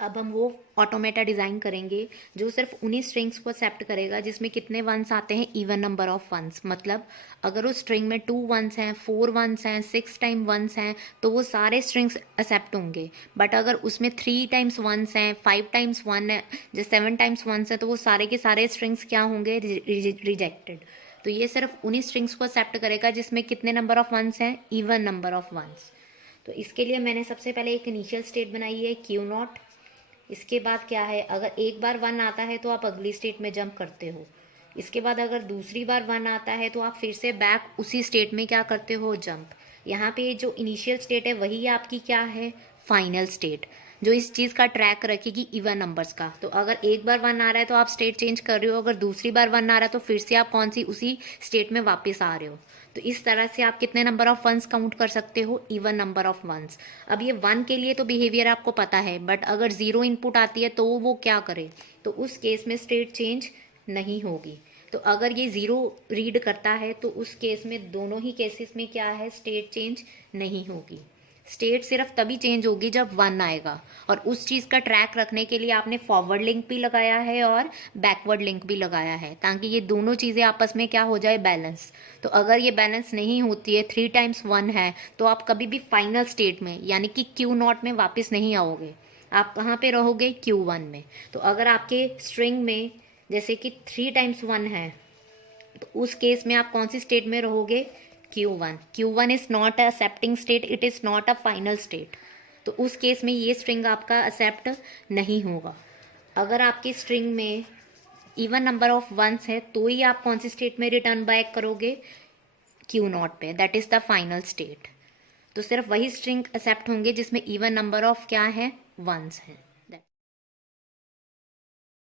अब हम वो ऑटोमेटा डिज़ाइन करेंगे जो सिर्फ उन्हीं स्ट्रिंग्स को एक्सेप्ट करेगा जिसमें कितने वंस आते हैं, इवन नंबर ऑफ वंस। मतलब अगर उस स्ट्रिंग में 2 वंस हैं, 4 वंस हैं, 6 टाइम वंस हैं, तो वो सारे स्ट्रिंग्स एक्सेप्ट होंगे। बट अगर उसमें 3 टाइम्स वंस हैं, 5 टाइम्स वन है, जो 7 टाइम्स वंस है, तो वो सारे के सारे स्ट्रिंग्स क्या होंगे, रिजेक्टेड। तो ये सिर्फ उन्हीं स्ट्रिंग्स को एक्सेप्ट करेगा जिसमें कितने नंबर ऑफ वंस हैं, इवन नंबर ऑफ वंस। तो इसके लिए मैंने सबसे पहले एक इनिशियल स्टेट बनाई है क्यू नॉट। इसके बाद क्या है, अगर एक बार 1 आता है तो आप अगली स्टेट में जंप करते हो। इसके बाद अगर दूसरी बार 1 आता है तो आप फिर से बैक उसी स्टेट में क्या करते हो, जंप। यहाँ पे जो इनिशियल स्टेट है वही आपकी क्या है, फाइनल स्टेट, जो इस चीज़ का ट्रैक रखेगी इवन नंबर्स का। तो अगर एक बार 1 आ रहा है तो आप स्टेट चेंज कर रहे हो, अगर दूसरी बार 1 आ रहा है तो फिर से आप कौन सी, उसी स्टेट में वापस आ रहे हो। तो इस तरह से आप कितने नंबर ऑफ वंस काउंट कर सकते हो, इवन नंबर ऑफ वंस। अब ये 1 के लिए तो बिहेवियर आपको पता है, बट अगर 0 इनपुट आती है तो वो क्या करे, तो उस केस में स्टेट चेंज नहीं होगी। तो अगर ये 0 रीड करता है तो उस केस में, दोनों ही केसेस में क्या है, स्टेट चेंज नहीं होगी। स्टेट सिर्फ तभी चेंज होगी जब 1 आएगा। और उस चीज़ का ट्रैक रखने के लिए आपने फॉरवर्ड लिंक भी लगाया है और बैकवर्ड लिंक भी लगाया है, ताकि ये दोनों चीज़ें आपस में क्या हो जाए, बैलेंस। तो अगर ये बैलेंस नहीं होती है, 3 टाइम्स 1 है, तो आप कभी भी फाइनल स्टेट में यानी कि क्यू नॉट में वापस नहीं आओगे। आप कहाँ पे रहोगे, Q1 में। तो अगर आपके स्ट्रिंग में जैसे कि 3 टाइम्स 1 है, तो उस केस में आप कौन सी स्टेट में रहोगे, Q1। Q1 is not a accepting state, it is not a final state. तो उस केस में ये स्ट्रिंग आपका एक्सेप्ट नहीं होगा। अगर आपकी स्ट्रिंग में इवन नंबर ऑफ वंस है तो ही आप कौन सी स्टेट में रिटर्न बैक करोगे, Q0 पे, that is the final state. तो सिर्फ वही स्ट्रिंग एक्सेप्ट होंगे जिसमें इवन नंबर ऑफ क्या है, वंस है।